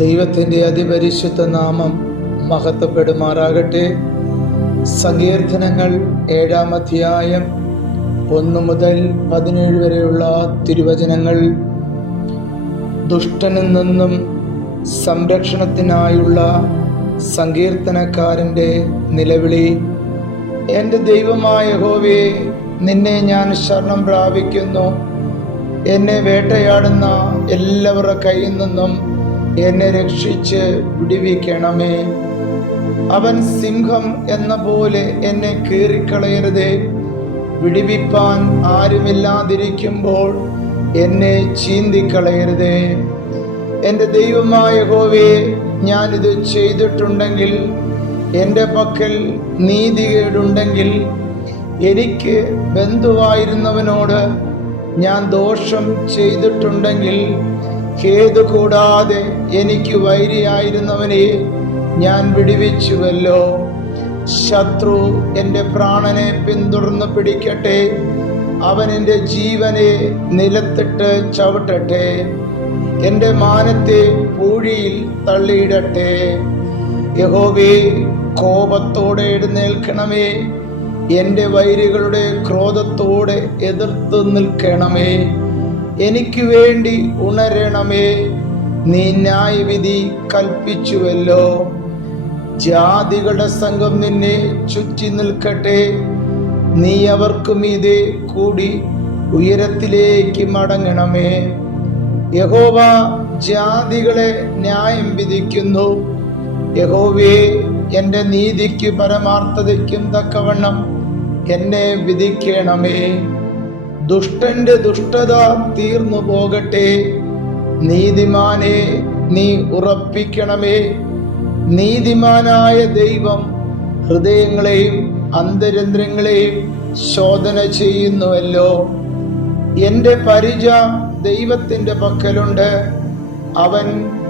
ദൈവത്തിൻ്റെ അതിപരിശുദ്ധ നാമം മഹത്വപ്പെടുമാറാകട്ടെ. സങ്കീർത്തനങ്ങൾ 7-ാം അധ്യായം 1 മുതൽ 17 വരെയുള്ള തിരുവചനങ്ങൾ. ദുഷ്ടനിൽ നിന്നും സംരക്ഷണത്തിനായുള്ള സങ്കീർത്തനക്കാരൻ്റെ നിലവിളി. എൻ്റെ ദൈവമായ യഹോവേ, നിന്നെ ഞാൻ ശരണം പ്രാപിക്കുന്നു. എന്നെ വേട്ടയാടുന്ന എല്ലാവരുടെ കയ്യിൽ നിന്നും എന്നെ രക്ഷിച്ച് വിടുവിക്കണമേ. അവൻ സിംഹം എന്ന പോലെ എന്നെ കീറിക്കളയരുതേ. വിടുവിപ്പാൻ ആരുമില്ലാതിരിക്കുമ്പോൾ എന്നെ ചീന്തിക്കളയരുതേ. എൻ്റെ ദൈവമായ യഹോവേ, ഞാനിത് ചെയ്തിട്ടുണ്ടെങ്കിൽ, എൻ്റെ പക്കൽ നീതികേടുണ്ടെങ്കിൽ, എനിക്ക് ബന്ധുവായിരുന്നവനോട് ഞാൻ ദോഷം ചെയ്തിട്ടുണ്ടെങ്കിൽ, ഹേതു കൂടാതെ എനിക്ക് വൈരിയായിരുന്നവനെ ഞാൻ വിടുവിച്ചുവല്ലോ. ശത്രു എൻ്റെ പ്രാണനെ പിന്തുടർന്ന് പിടിക്കട്ടെ. അവൻ എൻ്റെ ജീവനെ നിലത്തിട്ട് ചവിട്ടട്ടെ. എൻ്റെ മാനത്തെ പൂഴിയിൽ തള്ളിയിടട്ടെ. യഹോവേ, കോപത്തോടെ എഴുന്നേൽക്കണമേ. എൻ്റെ വൈരികളുടെ ക്രോധത്തോടെ എതിർത്ത് നിൽക്കണമേ. എനിക്ക് വേണ്ടി ഉണരണമേ. നീ ന്യായവിധി കൽപ്പിച്ചുവല്ലോ. ജാതികളുടെ സംഘം നിന്നെ ചുറ്റി നിൽക്കട്ടെ. നീ അവർക്ക് മീതെ കൂടി ഉയരത്തിലേക്ക് മടങ്ങണമേ. യഹോവ ജാതികളെ ന്യായം വിധിക്കുന്നു. യഹോവേ, എൻ്റെ നീതിക്ക് പരമാർത്ഥതയ്ക്കും തക്കവണ്ണം എന്നെ വിധിക്കണമേ. ദുഷ്ടന്റെ ദുഷ്ടത തീർന്നു പോകട്ടെ. നീതിമാനെ നീ ഉറപ്പിക്കണമേ. നീതിമാനായ ദൈവം ഹൃദയങ്ങളെയും അന്തരംഗങ്ങളെയും ശോധന ചെയ്യുന്നുവല്ലോ. എൻ്റെ പരിച ദൈവത്തിൻ്റെ പക്കലുണ്ട്. അവൻ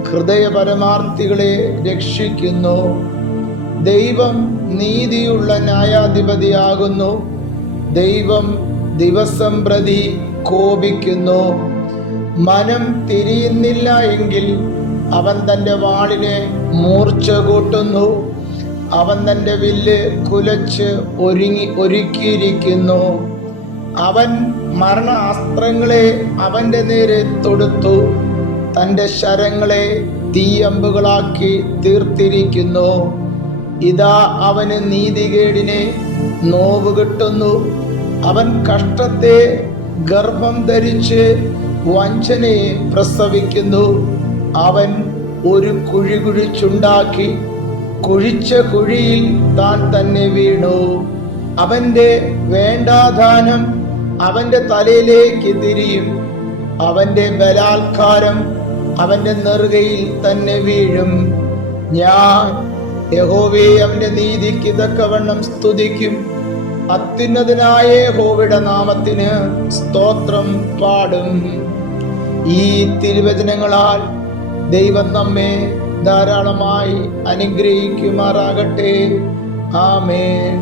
ഹൃദയ പരമാർത്ഥികളെ രക്ഷിക്കുന്നു. ദൈവം നീതിയുള്ള ന്യായാധിപതിയാകുന്നു. ദൈവം ദിവസം പ്രതി കോപിക്കുന്നു. മനം തിരിയുന്നില്ല എങ്കിൽ അവൻ തൻ്റെ വാളിനെ മൂർച്ച കൂട്ടുന്നു. അവൻ തൻ്റെ വില്ല് കുലച്ച് ഒരുക്കിയിരിക്കുന്നു. അവൻ മരണാസ്ത്രങ്ങളെ അവൻ്റെ നേരെ തൊടുത്തു. തൻ്റെ ശരങ്ങളെ തീയമ്പുകളാക്കി തീർത്തിരിക്കുന്നു. ഇതാ അവന് നീതികേടിനെ നോവ് കിട്ടുന്നു. അവൻ കഷ്ടത്തെ ഗർഭം ധരിച്ച് വഞ്ചനയെ പ്രസവിക്കുന്നു. അവൻ ഒരു കുഴി കുഴിച്ചുണ്ടാക്കി കുഴിച്ച കുഴിയിൽ താൻ തന്നെ വീണു. അവൻ്റെ വേണ്ടാധാനം അവൻ്റെ തലയിലേക്ക് തിരിയും. അവൻ്റെ ബലാത്കാരം അവൻ്റെ നെറുകയിൽ തന്നെ വീഴും. ഞാൻ യഹോവേ, അവൻ്റെ നീതിക്ക് തക്കവണ്ണം സ്തുതിക്കും. അത്യുന്നതനായ യഹോവയുടെ നാമത്തിന് സ്തോത്രം പാടും. ഈ തിരുവചനങ്ങളാൽ ദൈവം നമ്മെ ധാരാളമായി അനുഗ്രഹിക്കുമാറാകട്ടെ. ആമേൻ.